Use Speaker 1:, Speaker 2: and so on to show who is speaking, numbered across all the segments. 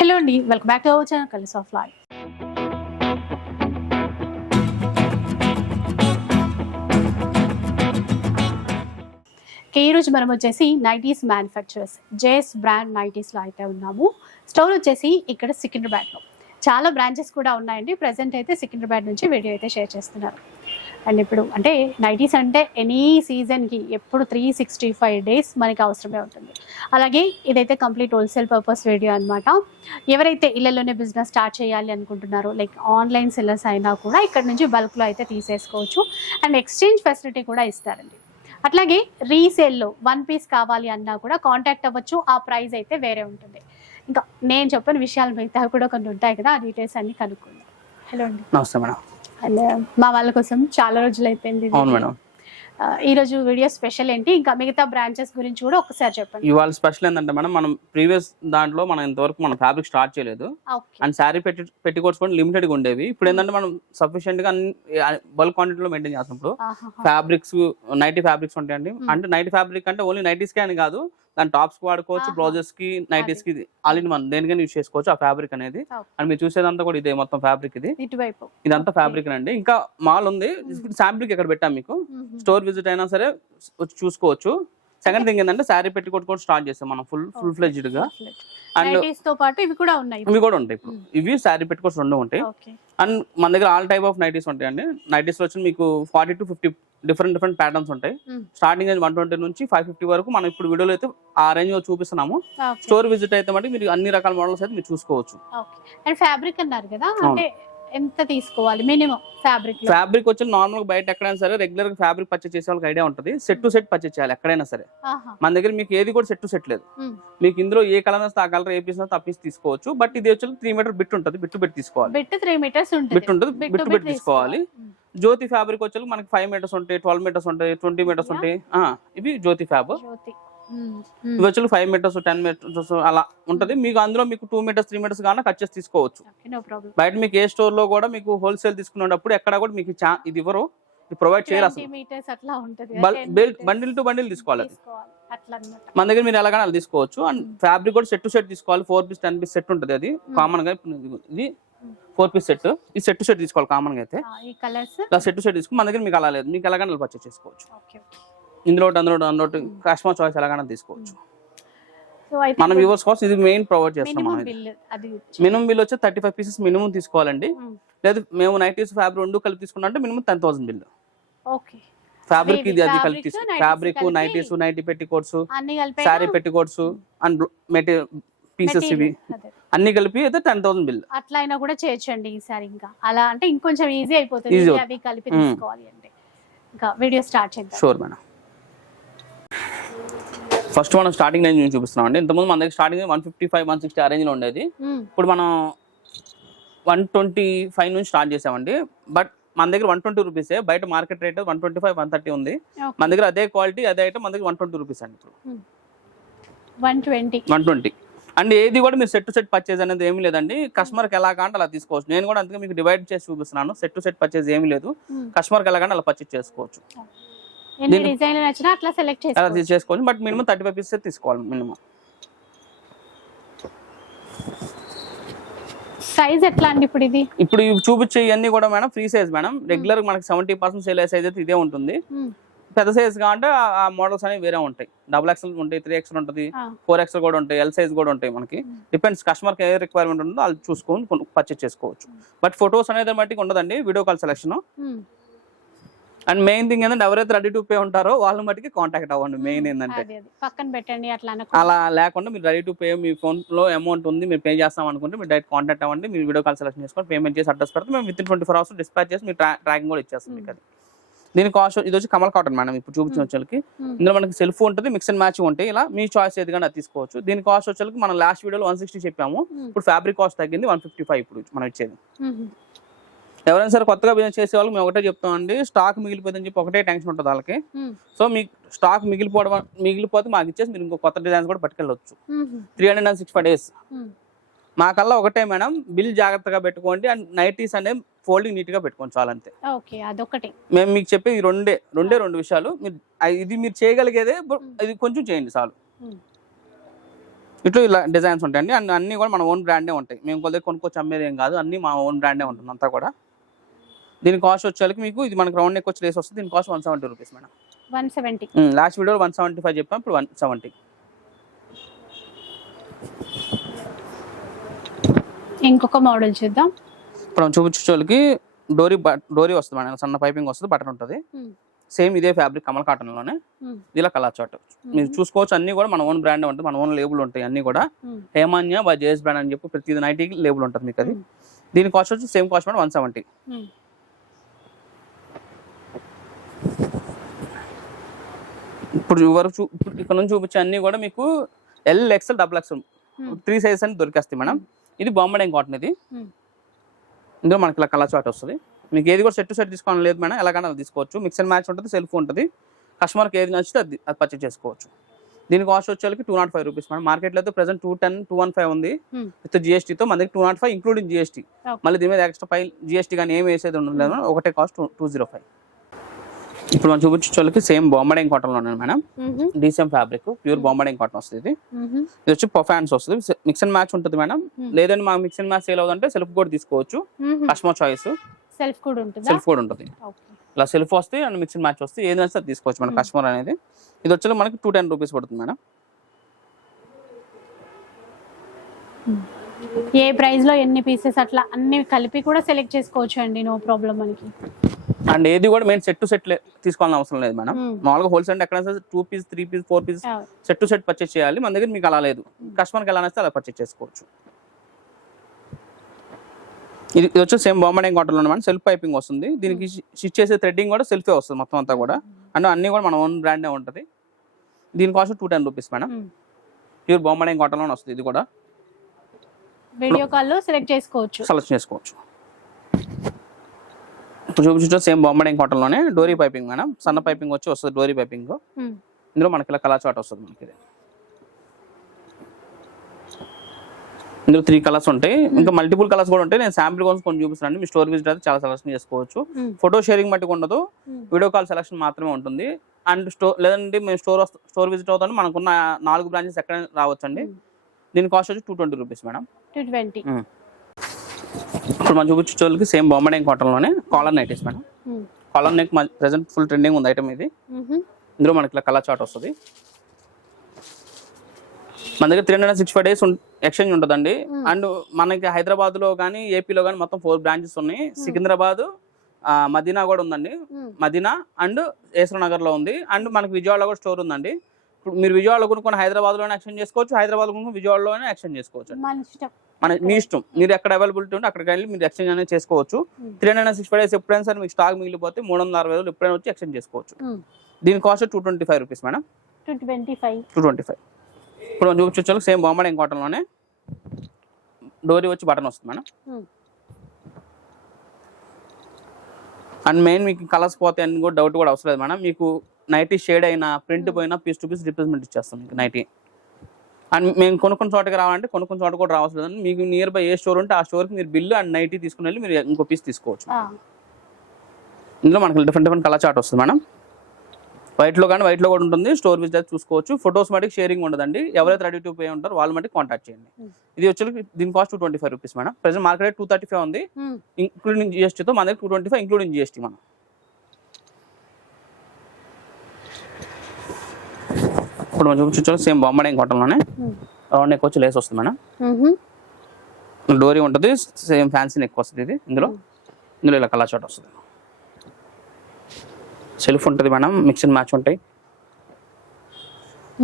Speaker 1: Hello అండి welcome back to our channel కలిసి of life. ఈ రోజు మనం వచ్చేసి నైటీస్ మ్యానుఫ్యాక్చరర్స్ జేఎస్ బ్రాండ్ నైటీస్లో అయితే ఉన్నాము. స్టోర్ వచ్చేసి ఇక్కడ సికింద్రాబాద్లో. చాలా బ్రాంచెస్ కూడా ఉన్నాయండి. ప్రజెంట్ అయితే సికింద్రాబాద్ నుంచి వీడియో అయితే షేర్ చేస్తున్నారు. అండ్ ఇప్పుడు అంటే నైటీస్ అంటే ఎనీ సీజన్కి ఎప్పుడు త్రీ సిక్స్టీ ఫైవ్ డేస్ మనకి అవసరమే ఉంటుంది. అలాగే ఇదైతే కంప్లీట్ హోల్సేల్ పర్పస్ వీడియో అనమాట ఎవరైతే ఇళ్ళలోనే బిజినెస్ స్టార్ట్ చేయాలి అనుకుంటున్నారో లైక్ ఆన్లైన్ సెల్లర్స్ అయినా కూడా ఇక్కడ నుంచి బల్క్లో అయితే తీసేసుకోవచ్చు. అండ్ ఎక్స్చేంజ్ ఫెసిలిటీ కూడా ఇస్తారండి. అట్లాగే రీసేల్లో వన్ పీస్ కావాలి అన్నా కూడా కాంటాక్ట్ అవ్వచ్చు ఆ ప్రైస్ అయితే వేరే ఉంటుంది. ఇంకా నేను చెప్పిన విషయాలు మిగతా కూడా కొన్ని ఉంటాయి కదా ఆ డీటెయిల్స్ అన్ని కనుక్కుందాం. హలో అండి.
Speaker 2: నమస్తే మేడం.
Speaker 1: అండ్ మా వాళ్ళ కోసం చాలా రోజులు అయిపోయింది ఇది.
Speaker 2: అవును మేడం.
Speaker 1: ఈ రోజు వీడియో స్పెషల్ ఏంటి? ఇంకా మిగతా బ్రాంచెస్ గురించి కూడా ఒకసారి చెప్పండి.
Speaker 2: ఇవాళ స్పెషల్ ఏంటంటే మేడం మనం ప్రీవియస్ దాంట్లో మనం ఇంతవరకు మనం ఫ్యాబ్రిక్ స్టార్ట్ చేయలేదు.
Speaker 1: ఓకే.
Speaker 2: అండ్ శారీ పెట్టి పెట్టుకోవచ్చు కూడా లిమిటెడ్గా ఉండేవి. ఇప్పుడు ఏంటంటే మనం సఫిషియెంట్గా బల్క్ క్వాంటిటీలో మెయింటైన్ చేస్తున్నప్పుడు
Speaker 1: ఆహాహా.
Speaker 2: ఫ్యాబ్రిక్స్ నైటీ ఫ్యాబ్రిక్స్ ఉంటాయండి.
Speaker 1: Hmm.
Speaker 2: అంటే నైటీ ఫ్యాబ్రిక్ అంటే ఓన్లీ నైటీస్కి అని కాదు. దాని టాప్స్కి వాడుకోవచ్చు. బ్లౌజెస్కి నైటీస్కి ఆల్ ఇన్ వన్. దేనికైనా యూస్ చేసుకోవచ్చు ఆ ఫ్యాబ్రిక్ అనేది. అండ్ మీరు చూసేదంతా కూడా ఇదే మొత్తం ఫ్యాబ్రిక్ ఇది.
Speaker 1: ఇటువైపు.
Speaker 2: ఇదంతా. ఫ్యాబ్రిక్ అండి ఇంకా మాల్ ఉంది. శాంపుల్ ఇక్కడ పెట్టాం మీకు. స్టోర్ విజిట్ అయినా సరే వచ్చి చూసుకోవచ్చు. సెకండ్ థింగ్ ఏంటంటే శారీ పెట్టుకోట్ కూడా స్టార్ట్ చేస్తాం మనం ఫుల్ ఫుల్
Speaker 1: ఫ్లెడ్జ్డ్గా. అండ్తో పాటు ఇవి కూడా ఉన్నాయి.
Speaker 2: ఇవి కూడా ఉంటాయి ఇప్పుడు. ఇవి శారీ పెట్టుకోట్స్ రెండు ఉంటాయి. అండ్ మన దగ్గర ఆల్ టైప్ ఆఫ్ నైటీస్ ఉంటాయండి. నైటీస్లో వచ్చి మీకు forty to fifty different different patterns ఉంటాయి. స్టార్టింగ్ వన్ ట్వంటీ నుంచి ఫైవ్ ఫిఫ్టీ వరకు మనం ఇప్పుడు వీడియోలో అయితే ఆ రేంజ్లో చూపిస్తున్నాము. స్టోర్ విజిట్ అయితే మీరు అన్ని రకాల మోడల్స్ అయితే మీరు చూసుకోవచ్చు.
Speaker 1: అండ్ ఫ్యాబ్రిక్ అన్నారు కదా అంటే ఎంత తీసుకోవాలి? మినిమం ఫ్యాబ్రిక్
Speaker 2: ఫ్యాబ్రిక్ వచ్చి నార్మల్ బయట ఎక్కడైనా సరే రెగ్యులర్గా ఫ్యాబ్రిక్ పర్చేస్ చేసే వాళ్ళకి ఐడియా ఉంటుంది. సెట్ టు సెట్ పర్చేస్ చేయాలి ఎక్కడైనా సరే. మన దగ్గర మీకు ఏది కూడా సెట్ టు సెట్ లేదు. మీకు ఇందులో ఏ కలర్ వస్తే ఆ కలర్ ఏ పీస్ పీస్ తీసుకోవచ్చు. బట్ ఇది వచ్చి త్రీ మీటర్ బిట్ ఉంటుంది. బిట్ బిట్ తీసుకోవాలి.
Speaker 1: బిట్ త్రీ మీటర్స్ ఉంటుంది.
Speaker 2: బిట్ ఉంటుంది. బిట్ బిట్ తీసుకోవాలి. జ్యోతి ఫ్యాబ్రిక్ వచ్చి మనకి ఫైవ్ మీటర్స్ ఉంటాయి ట్వెల్వ్ మీటర్స్ ఉంటాయి ట్వంటీ మీటర్స్. ఉంటాయి. ఇవి జ్యోతి ఫ్యాబ్
Speaker 1: జ్యోతి. మ్మ్.
Speaker 2: ఇవి వచ్చి ఫైవ్ మీటర్స్ టెన్ మీటర్స్ అలా ఉంటది. మీకు అందులో మీకు టూ మీటర్స్ త్రీ మీటర్స్ కానీ కట్ చేసి తీసుకోవచ్చు. బయట మీకు ఏ స్టోర్లో కూడా మీకు హోల్సేల్ తీసుకునేటప్పుడు ఎక్కడ కూడా మీకు ఇది ఇవ్వరు. ప్రొవైడ్ చేయరు అసలు. బండిల్ టు బండిల్ తీసుకోవాలి మన దగ్గర మీరు ఎలాగైనా అలా తీసుకోవచ్చు. అండ్ ఫ్యాబ్రిక్ కూడా సెట్ టు సెట్ తీసుకోవాలి. Four piece ten piece set ఉంటుంది అది. కామన్గా ఇది ఫోర్ పీస్ సెట్ ఈ సెట్ టు సెట్ తీసుకోవాలి కామన్గా అయితే. ఇలా సెట్ టు సెట్ తీసుకుని మన దగ్గర మీకు అలా లేదు. మీకు ఎలాగైనా పర్చేస్ చేసుకోవచ్చు.
Speaker 1: ఓకే.
Speaker 2: ఇందులో అందులో అందులో కస్టమర్ చాయిస్ ఎలాగైనా తీసుకోవచ్చు. మన వ్యూవర్స్ కోసం ఇది మెయిన్ ప్రొవైడ్ చేస్తాం
Speaker 1: మినిమం
Speaker 2: మనం
Speaker 1: బిల్ అది
Speaker 2: మినిమం బిల్ వచ్చి థర్టీ ఫైవ్ పీసెస్ మినిమం తీసుకోవాలండి.
Speaker 1: మ్మ్.
Speaker 2: లేదు మేము నైటీస్ ఫ్యాబ్రిక్ రెండు కలిపి తీసుకున్నా అంటే minimum ten thousand bill
Speaker 1: okay
Speaker 2: fabric
Speaker 1: ఇది
Speaker 2: అది కలిపి తీసు
Speaker 1: nighties
Speaker 2: fabric nighties nightie petticoats sari petticoats and material pieces ఇవి. అన్ని కలిపి అయితే టెన్ థౌసండ్ బిల్
Speaker 1: అట్లా అయినా కూడా చేయొచ్చండి ఈసారి ఇంకా. అలా అంటే ఇంకొంచెం ఈజీ అయిపోతుంది. అవి కలిపి
Speaker 2: మ్మ్.
Speaker 1: తీసుకోవాలి అంటే. ఇంకా వీడియో స్టార్ట్ చేద్దాం.
Speaker 2: షూర్ మేడం ఫస్ట్ మనం స్టార్టింగ్ రేంజ్ నుంచి చూపిస్తున్నాం అండి. ఇంతకుముందు మన దగ్గర starting one fifty five one sixty ఆ range లో ఉండేది. ఇప్పుడు మనం వన్ ట్వంటీ ఫైవ్ నుంచి స్టార్ట్ చేసామండి. బట్ మన దగ్గర వన్ ట్వంటీ రూపీసే. బయట market rate one twenty five one thirty ఉంది. మన దగ్గర అదే క్వాలిటీ అదే ఐటమ్ మన దగ్గర వన్ ట్వంటీ రూపీస్ అండి
Speaker 1: one twenty.
Speaker 2: One twenty. And ఏది కూడా మీరు సెట్ టు సెట్ పర్చేజ్ అనేది ఏమీ లేదండి. కస్టమర్కి ఎలా కాంటే అలా తీసుకోవచ్చు. నేను కూడా అందుకే మీకు డివైడ్ చేసి చూపిస్తున్నాను. సెట్ టు సెట్ పర్చేజ్ ఏమీ లేదు. కస్టమర్కి ఎలా కానీ అలా పర్చేజ్ చేసుకోవచ్చు.
Speaker 1: ఎన్ని
Speaker 2: దీని-
Speaker 1: డిజైన్లు నచ్చినా అట్లా సెలెక్ట్
Speaker 2: అలా
Speaker 1: చేసుకోవచ్చు.
Speaker 2: But minimum thirty five pieces తీసుకోవాలి మినిమం.
Speaker 1: సైజ్ ఎట్లా అండి ఇప్పుడు ఇది?
Speaker 2: ఇప్పుడు చూపించే ఇవన్నీ కూడా madam free size madam. Regular మనకి సెవెంటీ పర్సెంట్ సేల్ సైజ్ అయితే ఇదే ఉంటుంది. పెద్ద సైజ్ కావాలంటే ఆ- మోడల్స్ అనేవి వేరే ఉంటాయి. డబుల్ ఎక్స్ఎల్ ఉంటాయి త్రీ ఎక్స్ఎల్ ఉంటుంది. ఫోర్ ఎక్స్ఎల్ కూడా ఉంటాయి ఎల్ సైజ్ కూడా ఉంటాయి మనకి. డిపెండ్స్ కస్టమర్కి ఏ రిక్వైర్మెంట్ ఉంటుందో వాళ్ళు చూసుకొని పర్చేస్ చేసుకోవచ్చు. బట్ ఫొటోస్ అనేది బట్టి ఉండదండి video call selection. And main thing ఏంటంటే ఎవరైతే రెడీ టు పే ఉంటారో వాళ్ళ మట్టికి కాంటాక్ట్ అవ్వండి. మెయిన్ ఏంటంటే
Speaker 1: పక్కన పెట్టండి అట్లా.
Speaker 2: అలా లేకుండా మీరు రెడీ టు పే మీ ఫోన్లో అమౌంట్ ఉంది మీరు పే చేస్తాం అనుకుంటే మీరు డైరెక్ట్ కాంటాక్ట్ అవ్వండి. మీరు వీడియో కాల్ సెలెక్షన్ చేసుకొని పేమెంట్ చేసి అడ్రస్ పెడితే మేము within twenty four hours dispatch చేసి మీ ట్రాకింగ్ కూడా ఇచ్చేస్తాం మీకు అది. దీని కాస్ట్ ఇది వచ్చి కమల్ కాటన్ మేడం ఇప్పుడు చూపించిన వచ్చేకి. ఇందులో మనకి సెల్ఫ్ ఉంటుంది మిక్స్ అండ్ మ్యాచ్ ఉంటాయి. ఇలా మీ చాయిస్ ఏది కానీ తీసుకోవచ్చు. దీని కాస్ట్ వచ్చేకి మనం లాస్ట్ వీడియోలో వన్ సిక్స్టీ చెప్పాము. ఇప్పుడు ఫ్యాబ్రిక్ కాస్ట్ తగ్గింది వన్ ఫిఫ్టీ ఫైవ్ ఇప్పుడు మనం ఇచ్చేది. ఎవరైనా సరే కొత్తగా బిజినెస్ చేసే వాళ్ళకి మేము ఒకటే చెప్తామండి స్టాక్ మిగిలిపోతుందని చెప్పి ఒకటే టెన్షన్ ఉంటుంది వాళ్ళకి. సో మీకు స్టాక్ మిగిలిపోవడం మిగిలిపోతే మాకు ఇచ్చేసి మీరు ఇంకో కొత్త డిజైన్స్ కూడా పట్టుకెళ్ళొచ్చు. Three hundred and six five days. మాకల్లా ఒకటే మేడం బిల్ జాగ్రత్తగా పెట్టుకోండి అండ్ నైటీస్ అనేది ఫోల్డింగ్ నీట్గా పెట్టుకోండి చాలా అంతే.
Speaker 1: ఓకే అదొకటి
Speaker 2: మేము మీకు చెప్పే ఈ రెండే రెండే రెండు విషయాలు. ఇది మీరు చేయగలిగేదే ఇది కొంచెం చేయండి చాలు. ఇటు ఇలా డిజైన్స్ ఉంటాయండి. అన్ని అన్ని కూడా మన ఓన్ బ్రాండే ఉంటాయి. మేము కొద్దిగా కొనుక్కొచ్చి అమ్మేది ఏం కాదు. అన్ని మా ఓన్ బ్రాండే ఉంటుంది అంతా కూడా. దీని కాస్ట్ వచ్చేసరికి మీకు ఇది మనకి రౌండ్ నెక్ వచ్చి లేస్ వస్తుంది. దీని cost one seventy rupees madam.
Speaker 1: One seventy
Speaker 2: last వీడియోలో వన్ సెవెంటీ ఫైవ్ చెప్పాం. ఇప్పుడు వన్ సెవెంటీ
Speaker 1: ఇంకొక మోడల్ చూద్దాం.
Speaker 2: ఇప్పుడు మనం చూపించే వాళ్ళకి డోరీ డోరీ వస్తుంది మేడం. సన్న పైపింగ్ వస్తుంది బటన్ ఉంటుంది. సేమ్ ఇదే ఫ్యాబ్రిక్ కమల్
Speaker 1: కాటన్లోనే.
Speaker 2: ఇలా కలర్ చాట్ మీరు చూసుకోవచ్చు అన్ని కూడా మన ఓన్ బ్రాండ్ ఉంటుంది. మన ఓన్ లేబుల్ ఉంటాయి అన్ని కూడా. హేమాన్య బై జేఎస్ బ్రాండ్ అని చెప్పి ప్రతి నైటీకి లేబుల్ ఉంటుంది మీకు అది. దీని కాస్ట్ వచ్చి same cost madam one seventy ఇప్పుడు వరకు చూ ఇప్పుడు ఇక్కడ నుంచి చూపించే అన్ని కూడా మీకు L XL double XL. Three sizes అని దొరికేస్తాయి మేడం. ఇది బాంబే కాటన్ ఇది. ఇందులో మనకి ఇలా కలర్ చాట్ వస్తుంది. మీకు ఏది కూడా సెట్ టు సెట్ తీసుకోవడం లేదు మేడం. ఎలాగైనా తీసుకోవచ్చు. మిక్స్ అండ్ మ్యాచ్ ఉంటుంది సెల్ఫ్ ఉంటుంది. కస్టమర్కి ఏది నచ్చితే అది అది పర్చేస్ చేసుకోవచ్చు. దీని కాస్ట్ వచ్చేసరికి two nought five rupees madam. మార్కెట్లో అయితే present two ten two one five ఉంది. విత్ జిఎస్టీతో మన దగ్గర two nought five including GST. మళ్ళీ దీని మీద ఎక్స్ట్రా ఫైవ్ జిఎస్టీ కానీ ఏం వేసేది ఉండదు ఒకటే కాస్ట్ టూ జీరో ఫైవ్ ఇప్పుడు మనం చూపించే వాళ్ళకి సేమ్ బాంబడే కాటన్లో ఉన్నాయి మేడం.
Speaker 1: మ్మ్.
Speaker 2: DCM fabric pure Bombay cotton వస్తుంది. ఇది. ఇది వచ్చి పర్ఫాన్స్ వస్తుంది. మిక్స్ అండ్ మ్యాచ్ ఉంటుంది మేడం. లేదంటే మాకు మిక్స్ అండ్ మ్యాచ్ సేల్ అవుతుంటే సెల్ఫ్ కూడా తీసుకోవచ్చు. కస్టమర్ చాయిస్
Speaker 1: సెల్ఫ్ కూడా ఉంటుందా?
Speaker 2: సెల్ఫ్ కూడా ఉంటుంది. ఇలా సెల్ఫ్ వస్తే అండ్ మిక్స్ అండ్ మ్యాచ్ వస్తే ఏది నచ్చితే అది తీసుకోవచ్చు మన
Speaker 1: Hmm.
Speaker 2: కస్టమర్ అనేది. ఇది వచ్చి మనకి టూ టెన్ రూపీస్ పడుతుంది మేడం.
Speaker 1: ఏ ప్రైస్లో ఎన్ని పీసెస్ అట్లా అన్ని కలిపి కూడా సెలెక్ట్ చేసుకోవచ్చు అండి నో ప్రాబ్లం మనకి.
Speaker 2: అండ్ ఏది కూడా మెయిన్ సెట్ టు సెట్ తీసుకోవాలని అవసరం లేదు మేడం. మామూలుగా హోల్సేల్ ఎక్కడైనా two piece three piece four piece set to set purchase చేయాలి. మన దగ్గర మీకు అలా లేదు. కస్టమర్కి ఎలా నచ్చితే అలా పర్చేస్ చేసుకోవచ్చు. ఇది ఇది వచ్చి సేమ్ బాంబే కాటన్లో మేడం. సెల్ఫ్ పైపింగ్ వస్తుంది. దీనికి స్టిచ్ చేసే థ్రెడ్డింగ్ కూడా సెల్ఫే వస్తుంది మొత్తం అంతా కూడా. అండ్ అన్ని కూడా మన ఓన్ బ్రాండే ఉంటుంది. దీని cost two ten rupees madam.
Speaker 1: మ్మ్.
Speaker 2: ప్యూర్ బాంబే కాటన్లోనే వస్తుంది ఇది కూడా.
Speaker 1: వీడియో కాల్లో సెలెక్ట్ చేసుకోవచ్చు.
Speaker 2: సెలెక్ట్ చేసుకోవచ్చు. ఇప్పుడు చూపించిన సేమ్ బాంబే కాటన్లోనే డోరీ పైపింగ్ మేడం. సన్న పైపింగ్ వచ్చి వస్తుంది డోరీ పైపింగ్. ఇందులో మనకి ఇలా కలర్ చాట్ వస్తుంది మనకి ఇది. ఇందులో త్రీ కలర్స్ ఉంటాయి. ఇంకా మల్టిపుల్ కలర్స్ కూడా ఉంటాయి. నేను శాంపిల్ కోసం కొన్ని చూపిస్తాను మీ స్టోర్ విజిట్ అయితే చాలా సెలెక్షన్ చేసుకోవచ్చు. ఫోటో షేరింగ్ మట్టుకు ఉండదు. వీడియో కాల్ సెలెక్షన్ మాత్రమే ఉంటుంది. అండ్ స్టోర్ లేదంటే మేము స్టోర్ స్టోర్ విజిట్ అవుతాను మనకున్న నాలుగు బ్రాంచెస్ ఎక్కడ రావచ్చు అండి
Speaker 1: మ్మ్.
Speaker 2: దీని కాస్ట్ వచ్చి two twenty rupees madam.
Speaker 1: Two twenty
Speaker 2: ఇప్పుడు మనం చూపించే వాళ్ళకి సేమ్ బాంబే కాటన్లోనే కాలర్ నైటీస్ మేడం.
Speaker 1: మ్మ్.
Speaker 2: Collar neck present full trending ఉంది ఐటమ్ ఇది. ఇందులో మనకి ఇలా కలర్ చార్ట్ వస్తుంది. మన దగ్గర three hundred six five days exchange ఉంటుందండి. అండ్ మనకి హైదరాబాద్లో కానీ ఏపీలో కానీ మొత్తం ఫోర్ బ్రాంచెస్ ఉన్నాయి. సికింద్రాబాద్ మదీనా కూడా ఉందండి. మదీనా అండ్ నగర్లో ఉంది. అండ్ మనకి విజయవాడలో కూడా స్టోర్ ఉందండి. ఇప్పుడు మీరు విజయవాడలో కొనుక్కొని హైదరాబాద్లోనే ఎక్స్చేంజ్ చేసుకోవచ్చు హైదరాబాద్ కొనుక్కొని విజయవాడలోనే ఎక్స్చేంజ్ చేసుకోవచ్చు.
Speaker 1: మన
Speaker 2: మీ ఇష్టం. మీరు ఎక్కడ అవైలబిలిటీ ఉంటే అక్కడికి వెళ్ళి మీరు ఎక్స్చేంజ్ అనేది చేసుకోవచ్చు. Three hundred six five days ఎప్పుడైనా సరే మీకు స్టాక్ మిగిలిపోతే మూడు వందల అరవై వేలు ఎప్పుడైనా వచ్చి ఎక్స్చేంజ్ చేసుకోవచ్చు. దీని cost two twenty five rupees madam
Speaker 1: two twenty five
Speaker 2: two twenty five ఇప్పుడు మనం చూపించవచ్చు సేమ్ బాంబే కాటన్లోనే డోరీ వచ్చి బటన్ వస్తుంది మేడం. అండ్ మెయిన్ మీకు కలర్స్ పోతే అని కూడా డౌట్ కూడా అవసరం లేదు మేడం మీకు నైటీ షేడ్ అయినా ప్రింట్ పోయినా పీస్ టు పీస్ రిప్రజెంట్ ఇచ్చేస్తాం మీకు నైటీ. అండ్ మేము కొనుక్కున్న చోటకి రావాలంటే కొనుక్కున్న చోట కూడా రావాల్సి లేదండి మీకు నియర్ బై ఏ స్టోర్ ఉంటే ఆ స్టోర్కి మీరు బిల్లు అండ్ నైటీ తీసుకుని వెళ్ళి మీరు ఇంకో పీస్ తీసుకోవచ్చు. ఇందులో మనకి డిఫరెంట్ డిఫరెంట్ కలర్ చార్ట్ వస్తుంది మేడం. వైట్లో కానీ వైట్లో కూడా ఉంటుంది. స్టోర్ విజిట్ చూసుకోవచ్చు. ఫొటోస్ మటుకు షేరింగ్ ఉండదండి. ఎవరైతే రెడీ టు పే ఉంటారో వాళ్ళు మటుకు కాంటాక్ట్ చేయండి.
Speaker 1: Hmm.
Speaker 2: ఇది వచ్చి దీని cost two twenty five rupees madam. Present market two thirty five ఉంది. ఇంక్లూడింగ్ జిఎస్టీతో మన దగ్గర two twenty five including GST మనం. ఇప్పుడు మనం చూపించాలి సేమ్ బాంబడే కాటన్లోనే.
Speaker 1: మ్మ్.
Speaker 2: రౌండ్ నెక్ వచ్చి లేస్ వస్తుంది మేడం. డోరీ ఉంటుంది సేమ్ ఫ్యాన్సీ నెక్ వస్తుంది ఇది ఇందులో. ఇందులో ఇలా కలర్ చాట్ వస్తుంది. సెల్ఫ్ ఉంటుంది మేడం మిక్స్ అండ్ మ్యాచ్ ఉంటాయి.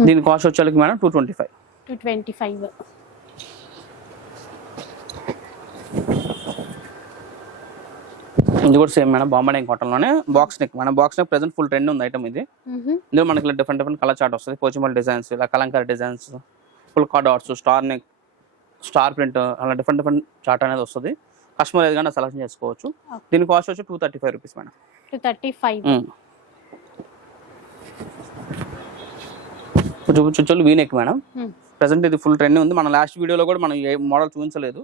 Speaker 2: దీని కాస్ట్ వచ్చేసరికి madam two twenty five
Speaker 1: two twenty five
Speaker 2: ఇది కూడా same madam Bombay కాటన్లోనే box neck madam box neck present full trend ఉంది ఐటమ్ ఇది. ఇందులో మనకి ఇలా డిఫరెంట్ డిఫరెంట్ కలర్ చార్ట్ వస్తుంది. పోచిమల్ డిజైన్స్ ఇలా Kalamkari designs full card arts star neck star print అలా డిఫరెంట్ డిఫరెంట్ చార్ట్ అనేది వస్తుంది. కస్టమర్ ఏదైనా సెలెక్షన్ చేసుకోవచ్చు. దీని కాస్ట్ వచ్చి two thirty five rupees madam
Speaker 1: two thirty five
Speaker 2: చూపించు వీనెక్ మేడం. ప్రెసెంట్ ఇది ఫుల్ ట్రెండ్ ఉంది. మన లాస్ట్ వీడియోలో కూడా మనం ఏ మోడల్ చూపించలేదు.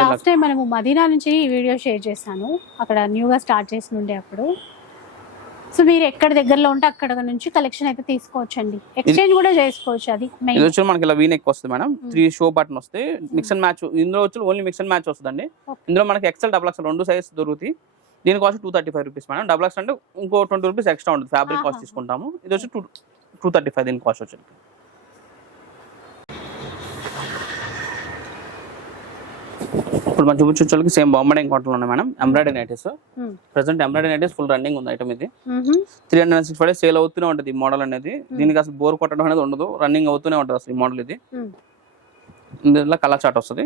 Speaker 1: లాస్ట్ టైం మనము మదీనా నుంచి ఈ వీడియో షేర్ చేశాను. అక్కడ న్యూగా స్టార్ట్ చేసి ఉండే అప్పుడు. సో మీరు ఎక్కడ దగ్గరలో ఉంటే అక్కడ నుంచి కలెక్షన్ అయితే తీసుకోవచ్చు అండి ఎక్స్చేంజ్ కూడా చేసుకోవచ్చు అది
Speaker 2: ఇది వచ్చి మనకి ఇలా వీనెక్ వస్తుంది మేడం. త్రీ షో బటన్ వస్తాయి మిక్స్ అండ్ మ్యాచ్ ఇందులో వచ్చి ఓన్లీ మిక్స్ అండ్ మ్యాచ్ వస్తుందండి. ఇందులో మనకి ఎక్సెల్ డబుల్ ఎక్సెల్ రెండు సైజ్ దొరుకుతాయి. దీని cost two thirty five rupees madam. Double X అంటే ఇంకో ట్వంటీ రూపీస్ ఎక్స్ట్రా ఉంటుంది. Fabric cost. తీసుకుంటాము. ఇది వచ్చి టూ టూ థర్టీ ఫైవ్ దీని కాస్ట్ వచ్చి ఇప్పుడు మనం చూపించే సేమ్ బాంబే కాటన్లో ఉన్నాయి madam. Embroidery nighties present embroidery nighties full running ఉంది ఐటమ్ ఇది. Three hundred six five sale అవుతూనే ఉంటుంది ఈ మోడల్ అనేది. దీనికి అసలు బోర్ కొట్టడం అనేది ఉండదు. రన్నింగ్ అవుతూనే ఉంటుంది అసలు ఈ మోడల్ ఇది. ఇందులో కలర్ చాట్ వస్తుంది.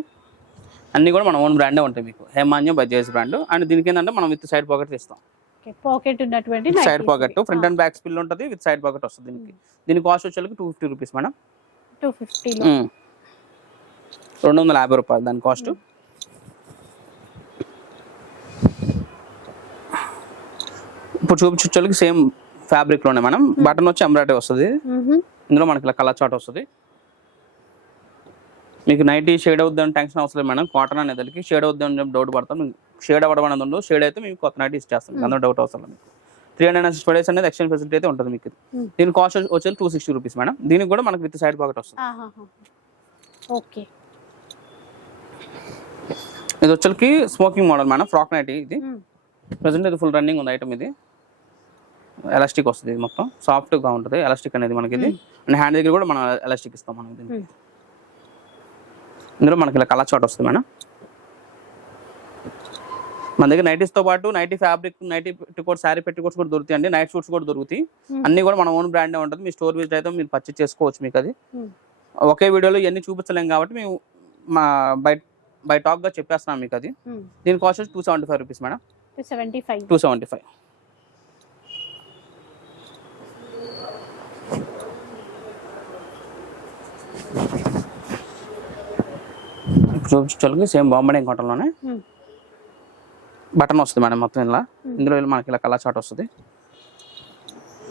Speaker 2: అన్ని కూడా మన ఓన్ బ్రాండే ఉంటాయి మీకు. హేమాన్యం బై బ్రాండ్ అండ్ దీనికి ఏంటంటే మనం విత్ సైడ్ పాకెట్ ఇస్తాం
Speaker 1: పాకెట్ ఉన్నటువంటి
Speaker 2: side pocket front and back spill ఉంటుంది విత్ సైడ్ పాకెట్ వస్తుంది దీనికి. దీని కాస్ట్ వచ్చేసరికి two fifty rupees madam
Speaker 1: two ఫిఫ్టీలో
Speaker 2: రెండు వందల యాభై రూపాయలు దాని కాస్ట్ ఇప్పుడు చూపించే సేమ్ ఫ్యాబ్రిక్లోనే మనం బటన్ వచ్చి ఎంబ్రాయిడరీ వస్తుంది. ఇందులో మనకి ఇలా కలర్ చాట్ వస్తుంది. మీకు నైటీ షేడ్ అవుద్ది అని టెన్షన్ అవసరం లేదు మేడం. కాటన్ అనేది షేడ్ అవుద్ది అని చెప్పి డౌట్ పడతాం షేడ్ అవ్వడం అనేది ఉండదు. షేడ్ అయితే మీకు కొత్త నైటీ ఇచ్చేస్తాం. అందులో డౌట్ అవసరం లేదు. Three hundred and six days అనేది ఎక్స్చేంజ్ ఫెసిలిటీ అయితే ఉంటుంది మీకు. దీని కాస్ట్ వచ్చేది టూ సిక్స్టీ రూపీస్ మేడం. దీనికి కూడా మనకి విత్ సైడ్ పాకెట్ వస్తుంది.
Speaker 1: ఓకే.
Speaker 2: ఇది వచ్చేకి smocking model madam. Frock nightie ఇది. ప్రజెంట్ ఇది ఫుల్ రన్నింగ్ ఉంది ఐటమ్ ఇది. ఎలాస్టిక్ వస్తుంది ఇది మొత్తం? సాఫ్ట్గా ఉంటుంది ఎలాస్టిక్ అనేది మనకి ఇది అండ్ హ్యాండ్ దగ్గర కూడా మనం ఎలాస్టిక్ ఇస్తాం మనం. ఇందులో మనకి ఇలా కలర్ చాట్ వస్తుంది మేడం. మన దగ్గర నైటీస్తో పాటు nightie fabric nightie petticoat sari petticoats కూడా దొరుకుతాయి అండి. నైట్ షూట్స్ కూడా దొరుకుతాయి. అన్ని కూడా మన ఓన్ బ్రాండే ఉంటుంది. మీ స్టోర్ విజిట్ అయితే మీరు పర్చేస్ చేసుకోవచ్చు మీకు అది. ఒకే వీడియోలో ఇవన్నీ చూపించలేం కాబట్టి మేము మా బై బై టాక్గా చెప్పేస్తున్నాం మీకు అది. దీని cost two seventy five rupees madam.
Speaker 1: Two seventy five
Speaker 2: two seventy five చూపించడానికి సేమ్ బాంబే కాటన్లోనే బటన్ వస్తుంది మేడం మొత్తం ఇలా ఇందులో మనకి ఇలా కలర్ చాట్ వస్తుంది.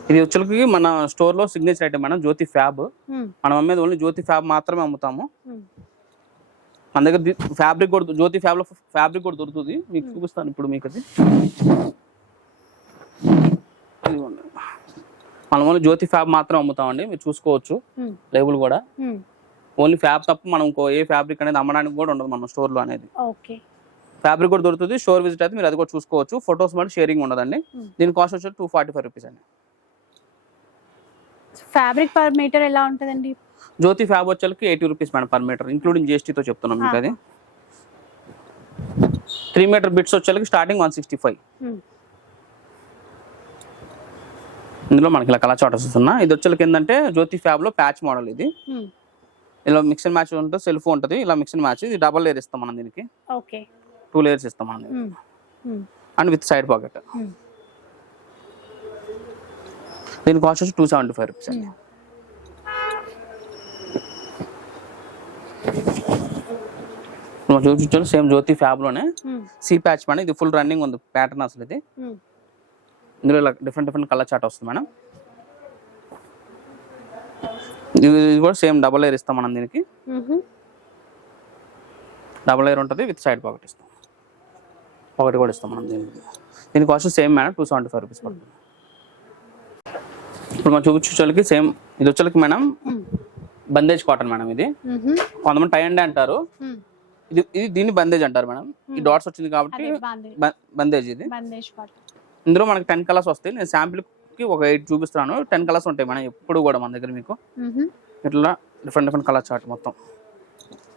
Speaker 2: ఇది వచ్చరికి మన స్టోర్లో signature item madam Jyothi Fab. మనం అమ్మేది ఓన్లీ జ్యోతి ఫ్యాబ్ మాత్రమే అమ్ముతాము. మన దగ్గర ఫ్యాబ్రిక్ కూడా జ్యోతి ఫ్యాబ్లో ఫ్యాబ్రిక్ కూడా దొరుకుతుంది. మీకు చూపిస్తాను ఇప్పుడు మీకు అది. మనం ఓన్లీ జ్యోతి ఫ్యాబ్ మాత్రం అమ్ముతామండి. మీరు చూసుకోవచ్చు. లేబుల్ కూడా. ఓన్లీ ఫ్యాబ్ తప్ప మనం ఇంకో ఏ ఫ్యాబ్రిక్ అనేది అమ్మడానికి కూడా ఉండదు మన స్టోర్లో అనేది.
Speaker 1: ఓకే.
Speaker 2: ఫ్యాబ్రిక్ కూడా దొరుకుతుంది స్టోర్ విజిట్ అయితే మీరు అది కూడా చూసుకోవచ్చు. ఫొటోస్ మరి షేరింగ్ ఉండదండి. దీని కాస్ట్ వచ్చి టూ ఫార్టీ ఫైవ్ రూపీస్ అండి
Speaker 1: ఫ్యాబ్రిక్ పర్ మీటర్ ఎలా ఉంటుందండి?
Speaker 2: జ్యోతి ఫ్యాబ్ వచ్చేకి eighty rupees madam per metre including జిఎస్టీతో చెప్తున్నాం మీకు అది. త్రీ మీటర్ బిట్స్ వచ్చేకి స్టార్టింగ్ వన్ సిక్స్టీ ఫైవ్. ఇందులో మనకి ఇలా కలర్ చాట్ వస్తున్నా. ఇది వచ్చేకి ఏంటంటే జ్యోతి ఫ్యాబ్లో ప్యాచ్ మోడల్ ఇది. ఇలా మిక్స్ అండ్ మ్యాచ్ ఉంటుంది సెల్ఫ్ ఉంటుంది. ఇలా మిక్స్ అండ్ మ్యాచ్. ఇది డబల్ లేయర్ ఇస్తాం మనం దీనికి.
Speaker 1: ఓకే.
Speaker 2: టూ లేయర్స్ ఇస్తాం మనం. And with side pocket. దీని కాస్ట్ వచ్చి టూ సెవెంటీ ఫైవ్ రూపీస్ అండి సేమ్ జ్యోతి ఫ్యాబ్లోనే సీ ప్యాచ్ మేడం. ఇది ఫుల్ రన్నింగ్ ఉంది. ప్యాటర్న్ అసలు ఇది. ఇందులో ఇలా డిఫరెంట్ డిఫరెంట్ కలర్ చాట్ వస్తుంది మేడం. ఇది కూడా సేమ్ డబల్ లేయర్ ఇస్తాం మనం దీనికి. డబల్ లేయర్ ఉంటుంది విత్ సైడ్ పాకెట్ ఇస్తాం. ఒకటి కూడా ఇస్తాం మనం దీనికి. దీని cost same madam two seventy five rupees పడుతుంది. ఇప్పుడు మనం చూపించేకి సేమ్ ఇది వచ్చేకి మేడం బందేజ్ కాటన్ మేడం ఇది. కొంతమంది టై అండ్ అంటారు. ఇది ఇది దీన్ని బందేజ్ అంటారు మేడం. ఈ డాట్స్ వచ్చింది కాబట్టి
Speaker 1: బాందేజ్
Speaker 2: ఇది. ఇందులో మనకి టెన్ కలర్స్ వస్తాయి. నేను శాంపిల్ కి ఒక ఎయిట్ చూపిస్తున్నాను. టెన్ కలర్స్ ఉంటాయి మేడం ఎప్పుడు కూడా మన దగ్గర మీకు. ఇట్లా డిఫరెంట్ డిఫరెంట్ కలర్ చార్ట్ మొత్తం.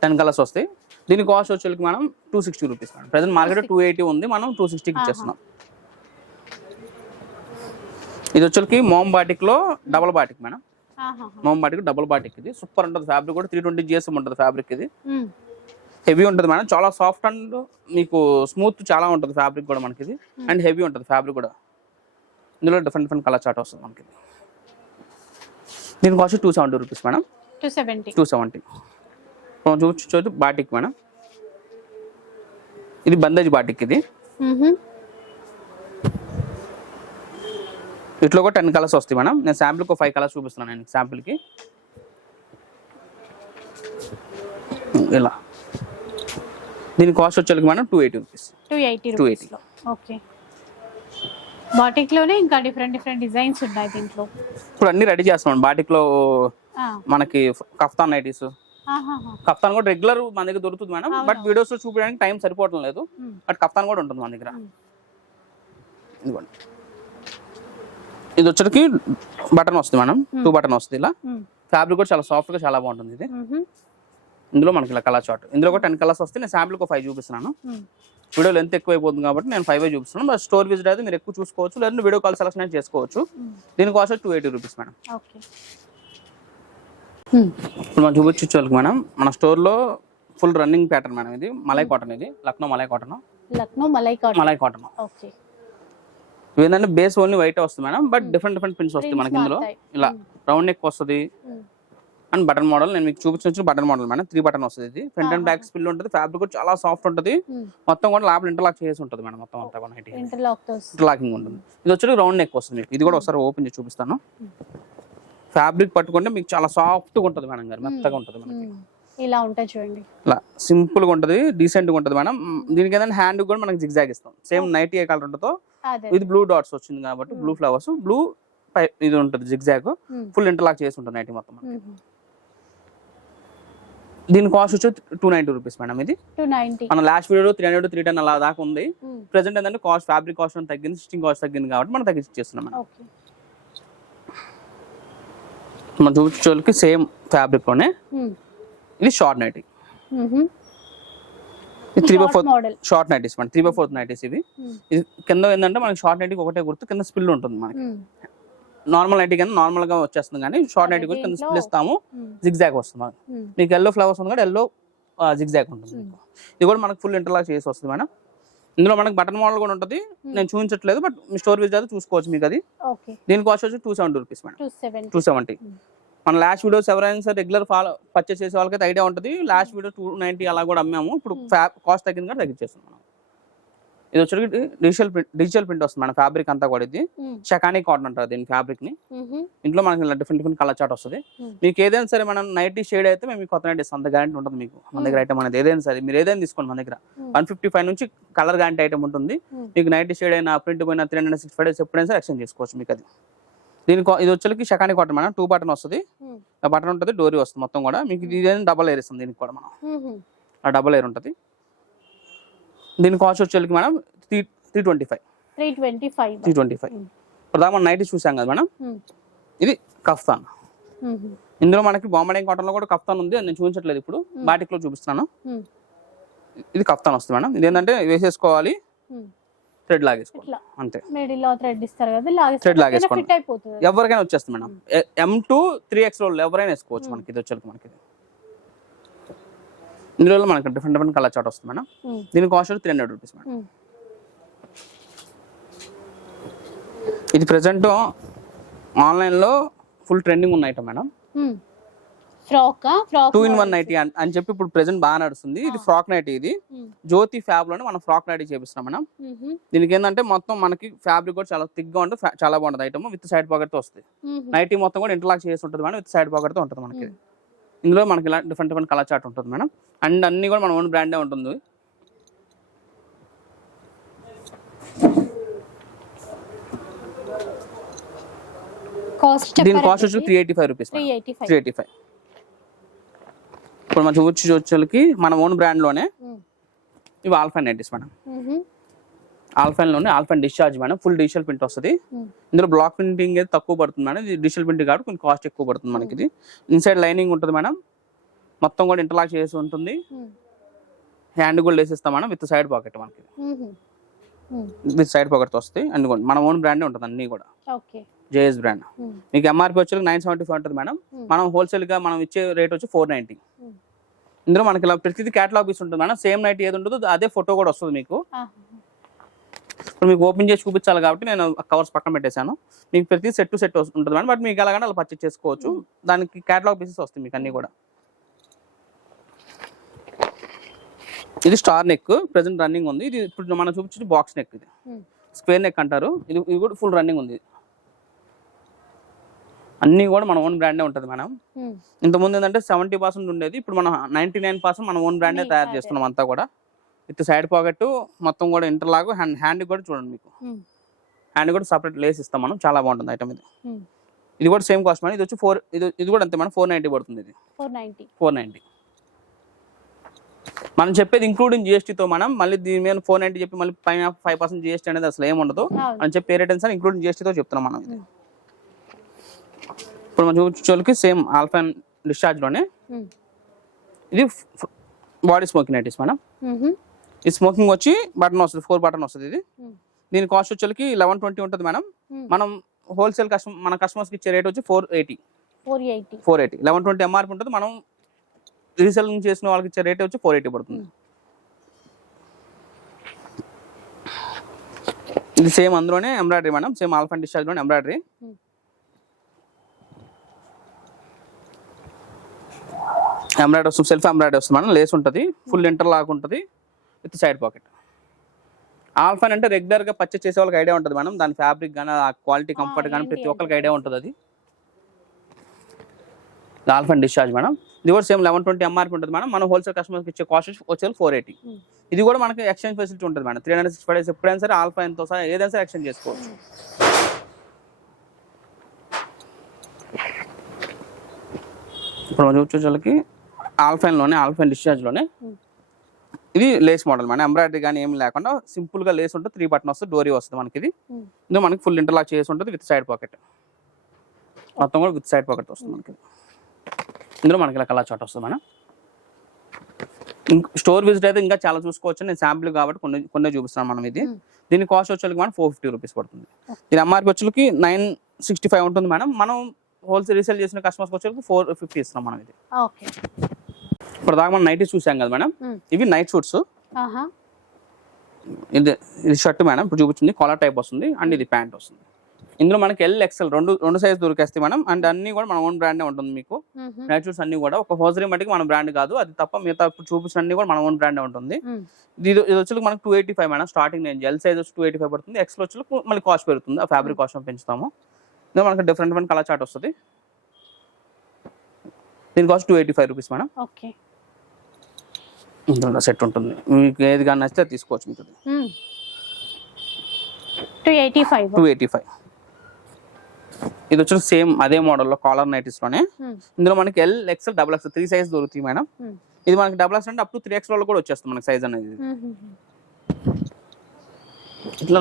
Speaker 2: టెన్ కలర్స్ వస్తాయి. దీని కాస్ట్ వచ్చేకి మనం two sixty rupees madam. Present market two eighty ఉంది మనం టూ సిక్స్టీకి ఇచ్చేస్తున్నాం. ఇది వచ్చేకి మోమ్ బాటిక్లో డబల్ బాటిక్ మేడం. మోమ్ బాటిక్ డబుల్ బాటిక్ ఇది. సూపర్ ఉంటుంది ఫ్యాబ్రిక్ కూడా త్రీ ట్వంటీ జిఎస్ఎం ఉంటుంది ఫ్యాబ్రిక్ ఇది. హెవీ ఉంటుంది మేడం. చాలా సాఫ్ట్ అండ్ మీకు స్మూత్ చాలా ఉంటుంది ఫ్యాబ్రిక్ కూడా మనకి ఇది అండ్ హెవీ ఉంటుంది ఫ్యాబ్రిక్ కూడా. ఇందులో డిఫరెంట్ డిఫరెంట్ కలర్ చార్ట్ వస్తుంది మనకి. దీని cost two seventy rupees madam.
Speaker 1: Two seventy
Speaker 2: two seventy చూపించవచ్చు బాటిక్ మేడం. ఇది బందేజ్ బాటిక్ ఇది. ఇట్లా కూడా టెన్ కలర్స్ వస్తాయి మేడం. నేను శాంపిల్కి ఒక ఫైవ్ కలర్స్ చూపిస్తున్నాను నేను శాంపిల్కి ఇలా. దీని కాస్ట్ వచ్చేకి madam two eighty rupees
Speaker 1: two eighty
Speaker 2: 280.
Speaker 1: రూపీస్లో ఓకే బాటిక్లోనే ఇంకా డిఫరెంట్ డిఫరెంట్ డిజైన్స్ ఉన్నాయి దీంట్లో.
Speaker 2: ఇప్పుడు అన్ని రెడీ చేస్తున్నాం బాటిక్లో
Speaker 1: ఆ,
Speaker 2: మనకి కఫ్తాన్ నైటీస్. కఫ్తాన్ కూడా రెగ్యులర్ మన దగ్గర దొరుకుతుంది మేడం. బట్ వీడియోస్లో చూపించడానికి టైం సరిపోవడం లేదు. బట్ కఫ్తాన్ కూడా ఉంటుంది మన దగ్గర. ఇదిగోండి. ఇది వచ్చరికి బటన్ వస్తుంది మేడం. టూ బటన్ వస్తుంది ఇలా. ఫ్యాబ్రిక్ కూడా చాలా సాఫ్ట్గా చాలా బాగుంటుంది ఇది. ఇందులో మనకి ఇలా కలర్ చార్ట్ ఇందులో కూడా టెన్ కలర్స్ వస్తే నేను శాంపుల్ ఒక ఫైవ్ చూపిస్తున్నాను. వీడియో లెంత్ ఎక్కువ అయిపోతుంది కాబట్టి నేను ఫైవ్ చూపిస్తున్నాను. బట్ స్టోర్ విజిట్ అయితే మీరు ఎక్కువ చూసుకోవచ్చు. లేదంటే వీడియో కాల్ సెలెక్షన్ అయితే చేసుకోవచ్చు.
Speaker 1: ఉమ్.
Speaker 2: దీని cost two eighty rupees madam. ఇప్పుడు మనం చూపించు వాళ్ళకి మేడం మన స్టోర్లో ఫుల్ రన్నింగ్ ప్యాటర్న్ మేడం ఇది. మలై కాటన్ ఇది. Lucknow malai cotton
Speaker 1: Lucknow malai cotton
Speaker 2: malai cotton
Speaker 1: okay.
Speaker 2: ఏంటంటే బేస్ ఓన్లీ వైట్ వస్తుంది madam but different different prints వస్తాయి
Speaker 1: Prints
Speaker 2: మనకి ఇందులో. ఇలా రౌండ్ నెక్ వస్తుంది. And button model. నేను మీకు చూపించిన button model madam. Three button వస్తుంది ఇది. ఫ్రంట్ అండ్ బ్యాక్ స్పిల్ ఉంటుంది. ఫ్యాబ్రిక్ కూడా చాలా సాఫ్ట్ ఉంటుంది. మొత్తం కూడా లోపల ఇంటర్లాక్ చేసి ఉంటుంది మేడం. మొత్తం అంతా కూడా. ఇంటర్లాకింగ్ ఉంటుంది. ఇది వచ్చి రౌండ్ నెక్ వస్తుంది మీకు. ఇది కూడా ఒకసారి ఓపెన్ చేసి చూపిస్తాను. ఫ్యాబ్రిక్ పట్టుకుంటే మీకు చాలా సాఫ్ట్గా ఉంటుంది మేడం గారు. మెత్తగా ఉంటుంది మనకి
Speaker 1: ఉమ్. ఇలా ఉంటాయి చూడండి.
Speaker 2: ఇలా సింపుల్గా ఉంటుంది. డీసెంట్గా ఉంటుంది మేడం. దీనికి ఏదైనా హ్యాండ్ కూడా మనకి జిగ్జాగ్ ఇస్తాం. సేమ్ నైట్ ఏ కలర్ ఉంటుందో ఇది బ్లూ డాట్స్ వచ్చింది కాబట్టి బ్లూ ఫ్లవర్స్ బ్లూ ఇది ఉంటుంది జిగ్జాగ్. ఫుల్ ఇంటర్లాక్ చేసి ఉంటుంది నైట్ మొత్తం. దీని కాస్ట్ వచ్చి టూ నైన్టీ రూపీస్ మేడం ఇది మన last video three hundred three ten అలా దాకా ఉంది. ప్రెసెంట్ ఏంటంటే కాస్ట్ ఫ్యాబ్రిక్ కాస్ట్ తగ్గింది స్టింగ్ కాస్ట్ తగ్గింది కాబట్టి మనం తగ్గించి చేస్తున్నాం మేడం మనం చూపించే సేమ్ ఫ్యాబ్రిక్లోనే
Speaker 1: ఉమ్.
Speaker 2: ఇది short nighty three by fourth. Short nighties madam three by fourth nighties ఇవి. ఇది కింద ఏంటంటే మనకి షార్ట్ నైటీకి ఒకటే గుర్తు కింద స్పిల్ ఉంటుంది మనకి
Speaker 1: ఉమ్.
Speaker 2: నార్మల్ నైటీ కింద నార్మల్గా వచ్చేస్తుంది కానీ షార్ట్ నైటీ కూడా కింద
Speaker 1: దీంట్లో-
Speaker 2: స్పిల్ ఇస్తాము
Speaker 1: ఉమ్.
Speaker 2: జిగ్జాగ్ వస్తుంది. మీకు ఎల్లో ఫ్లవర్స్ ఉంది కూడా ఎల్లో జిగ్జాగ్ ఉంటుంది ఇది కూడా మనకు ఫుల్ ఇంటర్లాక్ చేసి వస్తుంది మేడం. ఇందులో మనకి బటన్ మోడల్ కూడా ఉంటుంది. నేను చూపించట్లేదు బట్ మీ స్టోర్ విజిట్ అయితే చూసుకోవచ్చు మీకు అది. దీని కాస్ట్ వచ్చి two seventy rupees madam.
Speaker 1: Two
Speaker 2: seventy మన లాస్ట్ వీడియోస్ ఎవరైనా సరే రెగ్యులర్ ఫాలో పర్చేస్ చేసే వాళ్ళకైతే ఐడియా ఉంటుంది. లాస్ట్ వీడియో టూ నైన్టీ అలా కూడా అమ్మాము. ఇప్పుడు కాస్ట్ తగ్గింది కూడా తగ్గించేస్తాం మనం. ఇది వచ్చి డిజిటల్ ప్రింట్ డిజిటల్ ప్రింట్ వస్తుంది మన ఫ్యాబ్రిక్ అంతా కూడా ఇది. షకానీ కాటన్ అంటారు దీని ఫ్యాబ్రిక్ని ఇంట్లో మనకి డిఫరెంట్ డిఫరెంట్ కలర్ చార్ట్ వస్తుంది. మీకు ఏదైనా సరే మనం నైటీ షేడ్ అయితే మేము కొత్త నైట్ అంత గ్యారంటీ ఉంటుంది మీకు. మన దగ్గర ఐటమ్ అనేది ఏదైనా సరే మీరు ఏదైనా తీసుకోండి మన దగ్గర. వన్ ఫిఫ్టీ ఫైవ్ నుంచి కలర్ గ్యారంటీ ఐటమ్ ఉంటుంది. మీకు నైటీ షేడ్ అయినా ప్రింట్ పోయినా three hundred six five days ఎప్పుడైనా సరే ఎక్స్చేంజ్ చేసుకోవచ్చు మీకు అది. దీని ఇది వచ్చేకి షకానీ కాటన్ మేడం టూ బటన్ వస్తుంది. ఆ బటన్ ఉంటుంది డోరీ వస్తుంది మొత్తం కూడా. మీకు ఇది డబల్ ఎయిర్ ఇస్తుంది దీనికి కూడా మనం. ఆ డబల్ ఎయిర్ ఉంటుంది. దీని కాస్ట్ వచ్చేకి madam three three twenty five.
Speaker 1: Three twenty five.
Speaker 2: Three twenty five.
Speaker 1: Hmm.
Speaker 2: ఇప్పుడు మనం నైటీ చూసాం కదా మేడం? ఇది కఫ్తాన్. ఇందులో మనకి బాంబడే కాటన్లో కూడా కఫ్తాన్ ఉంది నేను చూపించట్లేదు ఇప్పుడు. బాటిక్లో చూపిస్తున్నాను. ఇది కఫ్తాన్ వస్తుంది మేడం. ఇది ఏంటంటే వేసేసుకోవాలి థ్రెడ్ లాగేసుకోవాలి. అంతే.
Speaker 1: థ్రెడ్ ఇస్తారు కదా లాగే
Speaker 2: Thread లాగేసుకోండి.
Speaker 1: ఫిట్ అయిపోతుంది.
Speaker 2: ఎవరికైనా వచ్చేస్తుంది madam. M to three X role ఎవరైనా వేసుకోవచ్చు మనకి ఇది వచ్చేది మనకి. ఇందులో మనకి డిఫరెంట్ డిఫరెంట్ కలర్ చాట్ వస్తుంది మేడం. దీని cost three hundred rupees madam. ఇది ప్రెసెంట్ ఆన్లైన్లో ఫుల్ ట్రెండింగ్ ఉన్న item madam.
Speaker 1: Um. Frock frock
Speaker 2: two in one nighty అని చెప్పి ఇప్పుడు ప్రెసెంట్ బాగా నడుస్తుంది. ఇది ఫ్రాక్ నైటీ ఇది. జ్యోతి ఫ్యాబ్లోనే మనం ఫ్రాక్ నైటీ చేపిస్తున్నాం మేడం. దీనికి ఏంటంటే మొత్తం మనకి ఫ్యాబ్రిక్ కూడా చాలా థిక్గా ఉంటుంది చాలా బాగుంటుంది ఐటమ్ విత్ సైడ్ పాకెట్తో వస్తుంది. నైటీ మొత్తం కూడా ఇంటర్లాక్ చేసి ఉంటుంది మేడం విత్ సైడ్ పాకెట్తో ఉంటుంది మనకి. ఇందులో మనకి ఇలా డిఫరెంట్ డిఫరెంట్ కలర్ చార్ట్ ఉంటుంది మేడం. అండ్ అన్ని కూడా మన ఓన్ బ్రాండే ఉంటుంది.
Speaker 1: కాస్ట్
Speaker 2: దీని కాస్ట్ వచ్చి three eighty five rupees
Speaker 1: three eighty five
Speaker 2: ఇప్పుడు మనం చూసి వచ్చేకి మన ఓన్ బ్రాండ్లోనే ఇవి ఆల్ఫా నైటీస్ మేడం. ఆల్ఫైన్లోనే alpine discharge madam. Full digital print వస్తుంది. ఇందులో బ్లాక్ ప్రింటింగ్ అయితే తక్కువ పడుతుంది మేడం. ఇది డిజిటల్ ప్రింట్ కాబట్టి కొంచెం కాస్ట్ ఎక్కువ పడుతుంది మనకి ఇది. ఇన్సైడ్ లైనింగ్ ఉంటుంది మేడం. మొత్తం కూడా ఇంటర్లాక్ చేసి ఉంటుంది. హ్యాండ్ కూడా వేసిస్తాం మేడం విత్ సైడ్ పాకెట్ మనకి. విత్ సైడ్ పాకెట్ వస్తాయి. అండ్ మన ఓన్ బ్రాండే ఉంటుంది అన్ని కూడా. జేఎస్ బ్రాండ్ మీకు ఎంఆర్పి వచ్చి నైన్ సెవెంటీ ఫైవ్ ఉంటుంది మేడం. మనం హోల్సేల్గా మనం ఇచ్చే రేట్ వచ్చి ఫోర్ నైన్టీ ఇందులో మనకి ఇలా ప్రతిదీ క్యాటలాగ్ పీస్ ఉంటుంది మేడం. సేమ్ నైట్ ఏది ఉంటుందో అదే ఫోటో కూడా వస్తుంది మీకు. ఇప్పుడు మీకు ఓపెన్ చేసి చూపించాలి కాబట్టి నేను కవర్స్ పక్కన పెట్టేశాను. మీకు ప్రతి సెట్ టు సెట్ ఉంటుంది మేడం బట్ మీకు ఎలాగంటే అలా పర్చేస్ చేసుకోవచ్చు. దానికి క్యాటలాగ్ పీసెస్ వస్తాయి మీకు అన్ని కూడా. ఇది స్టార్ నెక్ ప్రెసెంట్ రన్నింగ్ ఉంది. ఇది ఇప్పుడు మనం చూపించేది బాక్స్ నెక్ ఇది. స్క్వేర్ నెక్ అంటారు. ఇది ఇది కూడా ఫుల్ రన్నింగ్ ఉంది. అన్నీ కూడా మన ఓన్ బ్రాండే ఉంటుంది మేడం ఇంతకుముందు ఏంటంటే సెవెంటీ పర్సెంట్ ఉండేది. ఇప్పుడు మనం నైన్టీ నైన్ పర్సెంట్ మన ఓన్ బ్రాండే తయారు. చేస్తున్నాం అంతా కూడా. విత్ సైడ్ పాకెట్ మొత్తం కూడా ఇంటర్లాగ్ హ్యాండ్ హ్యాండ్ కూడా చూడండి మీకు. హ్యాండ్ కూడా సపరేట్ లేస్ ఇస్తాం మనం చాలా బాగుంటుంది ఐటమ్ ఇది.
Speaker 1: Hmm.
Speaker 2: ఇది కూడా సేమ్ కాస్ట్ మేడం. ఇది వచ్చి ఫోర్ ఇది ఇది కూడా అంతే మనం ఫోర్ నైంటీ పడుతుంది ఇది.
Speaker 1: ఫోర్ నైన్టీ
Speaker 2: ఫోర్ నైంటీ మనం చెప్పేది ఇంక్లూడింగ్ జిఎస్టీతో మనం మళ్ళీ దీని మీద ఫోర్ నైంటీ చెప్పి మళ్ళీ పైన ఫైవ్ పర్సెంట్ జిఎస్టీ అనేది అసలు ఏమి ఉండదు. అని చెప్పి రేట్ సార్ ఇంక్లూడింగ్ జిఎస్టీతో చెప్తున్నాం మనం ఇది. ఇప్పుడు మనం చూపించే సేమ్ ఆల్ఫా డిశ్చార్జ్లోనే ఇది బాడీ స్మోకింగ్ నైటీస్ మేడం. ఈ స్మోకింగ్ వచ్చి బటన్ వస్తుంది ఫోర్ బటన్ వస్తుంది ఇది. దీని కాస్ట్ వచ్చేకి లెవెన్ ట్వంటీ ఉంటుంది మేడం. మనం హోల్సేల్ కస్టమర్ మన కస్టమర్స్కి ఇచ్చే రేట్ వచ్చి four eighty.
Speaker 1: Four eighty.
Speaker 2: Four eighty. Eleven twenty MRP ఉంటుంది మనం రీసెల్లింగ్ చేసిన వాళ్ళకి ఇచ్చే రేట్ వచ్చి ఫోర్ ఎయిటీ పడుతుంది. ఇది సేమ్ అందులోనే ఎంబ్రాయిడరీ మేడం సేమ్ ఆల్ఫా డిశ్చార్జ్లోనే ఎంబ్రాయిడరీ. ఎంబ్రాయిడరీ వస్తుంది సెల్ఫ్ ఎంబ్రాయిడరీ వస్తుంది మేడం లేస్ ఉంటుంది ఫుల్ ఇంటర్ లాగా ఉంటుంది. With side pocket. ఆల్ఫాన్ అంటే రెగ్యులర్గా పర్చేస్ చేసే వాళ్ళకి ఐడియా ఉంటుంది మేడం. దాని ఫ్యాబ్రిక్ కానీ ఆ క్వాలిటీ కంఫర్ట్ కానీ ప్రతి? ఒక్కరికి ఐడియా ఉంటుంది అది. ఆల్ఫాన్ డిశ్చార్జ్ మేడం. ఇది కూడా సేమ్ లెవెన్ ట్వంటీ ఎంఆర్పి ఉంటుంది మేడం. మనం హోల్సేల్ కస్టమర్కి ఇచ్చే కాస్ట్ వచ్చేది ఫోర్ ఎయిటీ. ఇది కూడా మనకి ఎక్స్చేంజ్ ఫెసిలిటీ ఉంటుంది madam. Three hundred six five days ఎప్పుడైనా సరే ఆల్ఫా ఎంతో ఏదైనా సరే ఎక్స్చేంజ్ చేసుకోవచ్చు. ఇప్పుడు మనం చూసేసరికి ఆల్ఫైన్లోనే ఆల్ఫైన్ డిశ్చార్జ్లోనే. ఇది లేస్ మోడల్ మేడం ఎంబ్రాయిడరీ కానీ ఏం లేకుండా సింపుల్గా లేస్ ఉంటుంది త్రీ బటన్ వస్తుంది డోరీ వస్తుంది మనకి ఇది. ఇందులో మనకి ఫుల్ ఇంటర్లాక్ చేసి ఉంటుంది విత్ సైడ్ పాకెట్ మొత్తం కూడా విత్ సైడ్ పాకెట్ వస్తుంది మనకి. ఇందులో మనకి ఇలా కలర్ చాట్ వస్తుంది మేడం స్టోర్ విజిట్ అయితే ఇంకా చాలా చూసుకోవచ్చు. నేను శాంపుల్ కాబట్టి కొన్ని కొన్ని చూపిస్తాను మనం ఇది.
Speaker 1: Hmm.
Speaker 2: దీని కాస్ట్ వచ్చేకి మనం ఫోర్ ఫిఫ్టీ రూపీస్ పడుతుంది. దీని ఎంఆర్పి వచ్చేకి నైన్ సిక్స్టీ ఫైవ్ ఉంటుంది మేడం మనం హోల్సేల్ రీసేల్ చేసిన కస్టమర్స్ వచ్చేకి ఫోర్ ఫిఫ్టీ ఇస్తున్నాం మనం ఇది.
Speaker 1: ఓకే
Speaker 2: ఇప్పుడు దాకా మనం నైట్ చూసాం కదా మేడం. ఇవి నైట్ షూట్స్ ఇది ఇది షర్ట్ మేడం ఇప్పుడు చూపించింది కాలర్ టైప్ వస్తుంది అండ్ ఇది ప్యాంట్ వస్తుంది. ఇందులో మనకి ఎల్ ఎక్సెల్ రెండు రెండు సైజ్ దొరికేస్తాయి మేడం అండ్ అన్ని కూడా మన ఓన్ బ్రాండే ఉంటుంది మీకు. నైట్ షూట్స్ అన్ని కూడా ఒక హోజరీ మట్టికి మన బ్రాండ్ కాదు అది తప్ప మిగతా ఇప్పుడు చూపించిన అన్ని కూడా మన ఓన్ బ్రాండే ఉంటుంది. ఇది ఇది వచ్చి మనకి two eighty five madam starting range L size వచ్చి టూ ఎయిటీ ఫైవ్ పడుతుంది ఎక్స్ఎల్ వచ్చి మళ్ళీ కాస్ట్ పెరుగుతుంది ఆ ఫ్యాబ్రిక్ కాస్ట్ పెంచుతాము. ఇందులో మనకి డిఫరెంట్ డిఫరెంట్ కలర్ చార్ట్ వస్తుంది. దీని cost two eighty five rupees madam
Speaker 1: okay.
Speaker 2: ఇందులో సెట్ ఉంటుంది. మీకు ఏది కానీ నచ్చితే తీసుకోవచ్చు మీకు
Speaker 1: two eighty five
Speaker 2: two eighty five ఇది వచ్చి సేమ్ అదే మోడల్లో కాలర్ నైటీస్లోనే. ఇందులో మనకి L XL double XL three size దొరుకుతాయి మేడం ఇది మనకి డబుల్ ఎక్స్ అంటే అప్ టు త్రీ ఎక్స్లో కూడా వచ్చేస్తుంది మనకి సైజ్ అనేది. ఇట్లా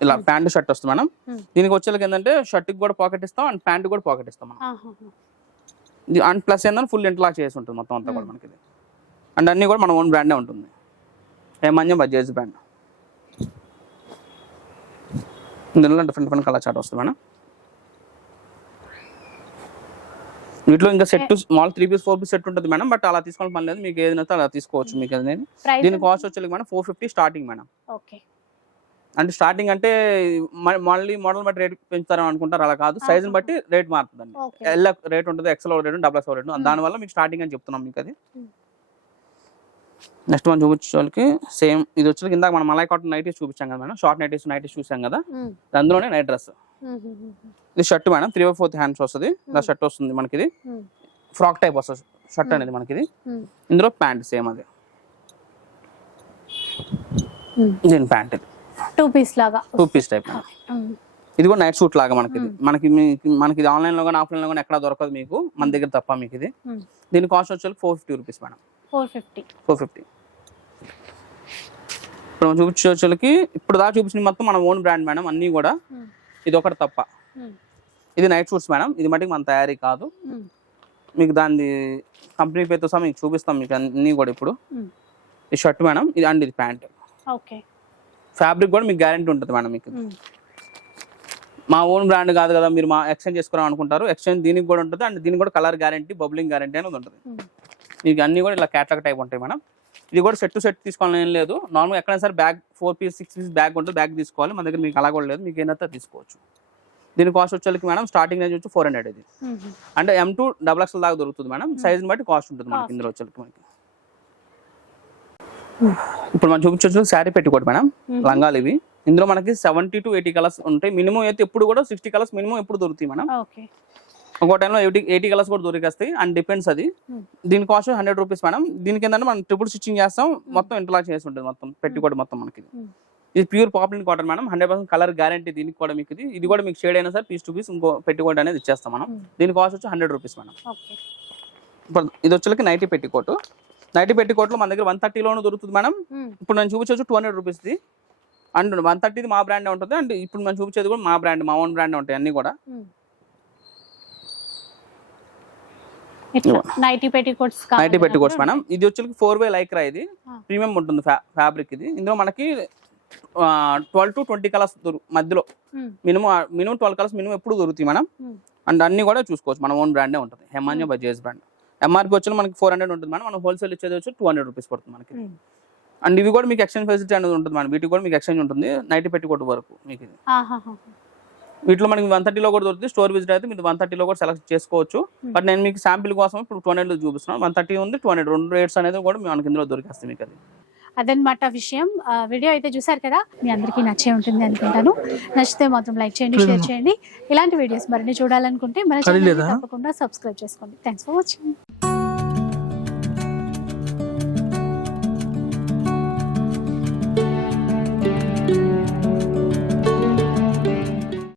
Speaker 2: ఇలా ప్యాంట్ షర్ట్ వస్తుంది మేడం. దీనికి వచ్చేకి ఏంటంటే షర్ట్కి కూడా పాకెట్ ఇస్తాం అండ్ ప్యాంట్ కూడా పాకెట్ ఇస్తాం మనం అండ్ ప్లస్ ఏంటంటే ఫుల్ ఇంటర్లాక్ చేసి ఉంటుంది మొత్తం అంతా కూడా మనకి ఇది. అండ్ అన్ని కూడా మన ఓన్ బ్రాండే ఉంటుంది. ఏమన్యం బజేజ్ బ్రాండ్. ఇందులో డిఫరెంట్ డిఫరెంట్ కలర్ చార్ట్ వస్తుంది మేడం. వీటిలో ఇంకా set small three piece four piece set ఉంటుంది మేడం. బట్ అలా తీసుకోవాలని పని లేదు. మీకు ఏది నచ్చితే అలా తీసుకోవచ్చు మీకు దీని కాస్ట్ వచ్చేది madam four fifty starting madam.
Speaker 1: Okay
Speaker 2: అంటే స్టార్టింగ్ అంటే మళ్ళీ మోడల్ బట్టి రేట్ పెంచుతారని అనుకుంటారు అలా కాదు. సైజుని బట్టి రేట్ మారుతుందండి.
Speaker 1: ఓకే.
Speaker 2: ఎల్ రేట్ ఉంటుంది XL rate double X rate దానివల్ల మీకు స్టార్టింగ్ అని చెప్తున్నాం మీకు అది. నెక్స్ట్ మనం చూపించే వాళ్ళకి సేమ్ ఇది వచ్చి ఇందాక మనం మలై కాటన్ నైటీస్ చూపించాం కదా మేడం. షార్ట్ నైటీస్ నైటీస్ చూసాం కదా. అందులోనే నైట్ డ్రెస్ ఇది shirt madam three by fourth hands వస్తుంది. ఇలా. షర్ట్ వస్తుంది మనకి ఇది ఫ్రాక్ టైప్ వస్తుంది షర్ట్. అనేది మనకి ఇది ఇందులో ప్యాంట్ సేమ్ అది. దీని ప్యాంట్ ఇది.
Speaker 1: టూ పీస్ లాగా.
Speaker 2: Two piece type. ఇది కూడా నైట్ షూట్ లాగా మనకి ఇది మనకి మనకి ఇది ఆన్లైన్లో కానీ ఆఫ్లైన్లో కానీ ఎక్కడ దొరకదు మీకు. మన దగ్గర తప్ప మీకు ఇది. దీని కాస్ట్ వచ్చేసి four fifty rupees madam
Speaker 1: four fifty
Speaker 2: four fifty ఇప్పుడు మనం చూపించే ఇప్పుడు దాకా చూపించిన మొత్తం మన ఓన్ బ్రాండ్ మేడం అన్నీ కూడా. ఇది ఒకటి తప్ప. ఇది నైట్ షూట్స్ మేడం ఇది మటుకు మన తయారీ కాదు. మీకు దాని కంపెనీ పేరుతో సహా మీకు చూపిస్తాం మీకు అన్నీ కూడా ఇప్పుడు. ఈ షర్ట్ మేడం ఇది అండ్ ఇది ప్యాంట్.
Speaker 1: ఓకే.
Speaker 2: ఫ్యాబ్రిక్ కూడా మీకు గ్యారంటీ ఉంటుంది మేడం మీకు. మా ఓన్ బ్రాండ్ కాదు కదా మీరు మా ఎక్స్చేంజ్ చేసుకోవడం అనుకుంటారు. ఎక్స్చేంజ్ దీనికి కూడా ఉంటుంది అండ్ దీనికి కూడా కలర్ గ్యారంటీ బబ్లింగ్ గ్యారంటీ అనేది ఉంటుంది. మీకు అన్ని కూడా ఇలా క్యాట్లాగ్ టైప్ ఉంటాయి మేడం. ఇది కూడా సెట్ టు సెట్ తీసుకోవాలని ఏం లేదు. నార్మల్గా ఎక్కడైనా సరే bag four piece six piece bag ఉంటుంది బ్యాగ్ తీసుకోవాలి. మన దగ్గర మీకు అలా కూడా లేదు. మీకు ఏంటంటే తీసుకోవచ్చు. దీని కాస్ట్ వచ్చేకి మేడం స్టార్టింగ్ రేంజ్ వచ్చి ఫోర్ హండ్రెడ్ ఇది. అంటే ఎం టూ డబల్ ఎక్స్ దాకా దొరుకుతుంది మేడం. సైజ్ని బట్టి కాస్ట్ ఉంటుంది మనకి. ఇందులో వచ్చేకి మనకి ఇప్పుడు మనం చూపించవచ్చు శారీ పెట్టుకోటి మేడం. లంగాలు ఇవి. ఇందులో మనకి సెవెంటీ టు ఎయిటీ కలర్స్ ఉంటాయి. మినిమం అయితే ఎప్పుడు కూడా సిక్స్టీ కలర్స్ మినిమం ఎప్పుడు దొరుకుతాయి మేడం. ఒక టైంలో ఎయిటీ ఎయిటీ కలర్స్ కూడా దొరికేస్తాయి అండ్ డిపెండ్స్ అది. దీని కాస్ట్ హండ్రెడ్ రూపీస్ మేడం. దీనికి ఏంటంటే మనం ట్రిపుల్ స్టిచ్చింగ్ చేస్తాం. మొత్తం ఇంటర్లాక్ చేసి ఉంటుంది మొత్తం పెట్టుకోటి మొత్తం మనకి. ఇది pure popular cotton madam. Hundred percent colour guarantee దీనికి కూడా మీకు ఇది. ఇది కూడా మీకు షేడ్ అయినా సరే పీస్ టు పీస్ ఇంకో పెట్టుకోట్ అనేది ఇచ్చేస్తాం మనం. దీని కాస్ట్ వచ్చి హండ్రెడ్ రూపీస్ మేడం. ఇప్పుడు ఇది వచ్చేకి నైటీ పెట్టికోట్ నైటీ పెట్టికోట్లో మన దగ్గర వన్ థర్టీలోనూ దొరుకుతుంది మేడం. ఇప్పుడు నేను చూపించవచ్చు టూ హండ్రెడ్ రూపీస్ది. అండ్ వన్ థర్టీది మా బ్రాండ్ ఉంటుంది. అండ్ ఇప్పుడు మనం చూపించేది కూడా మా బ్రాండ్ మా ఓన్ బ్రాండ్ ఉంటాయి అన్ని కూడా.
Speaker 1: Nighty petticoats
Speaker 2: nighty madam. ఇది వచ్చి ఫోర్ వే లైక్రా ఇది. ప్రీమియం ఉంటుంది ఫ్యాబ్రిక్ ఇది. ఇందులో మనకి ట్వెల్వ్ టు ట్వంటీ కలర్స్ మధ్యలో. Minimum minimum twelve colours minimum ఎప్పుడు దొరుకుతాయి మేడం. అండ్ అన్ని కూడా చూసుకోవచ్చు. మన ఓన్ బ్రాండే ఉంటుంది. హెమాన్యో బజేజ్ బ్రాండ్. ఎంఆర్పి వచ్చి మనకి ఫోర్ హండ్రెడ్ ఉంటుంది మేడం. మనం హోల్సేల్ ఇచ్చేది వచ్చి టూ హండ్రెడ్ రూపీస్ పడుతుంది మనకి. అండ్ ఇవి కూడా మీకు ఎక్స్చేంజ్ ఫెసిలిటీ అనేది ఉంటుంది మేడం. వీటికి కూడా మీకు ఎక్స్చేంజ్ ఉంటుంది. నైట్ పెట్టుకోవడం వరకు మీకు ఇది. వీటిలో మనకి వన్ థర్టీలో కూడా దొరుకుతుంది. స్టోర్ విజిట్ అయితే మీరు వన్ థర్టీలో కూడా సెలెక్ట్ చేసుకోవచ్చు. బట్ నేను మీకు శాంపిల్ కోసం ఇప్పుడు టూ హండ్రెడ్ చూపిస్తున్నాను. వన్ థర్టీ ఉంది టూ హండ్రెడ్ రెండు రేట్స్ అనేది కూడా మనకి ఇందులో దొరికేస్తాయి మీకు అది.
Speaker 1: అదనమాట విషయం. వీడియో అయితే చూసారు కదా? మీ అందరికీ నచ్చే ఉంటుంది అనుకుంటాను. నచ్చితే మాత్రం లైక్ చేయండి షేర్ చేయండి. ఇలాంటి వీడియోస్ మరిన్ని చూడాలనుకుంటే మన ఛానల్? తప్పకుండా సబ్స్క్రైబ్ చేసుకోండి. Thanks for watching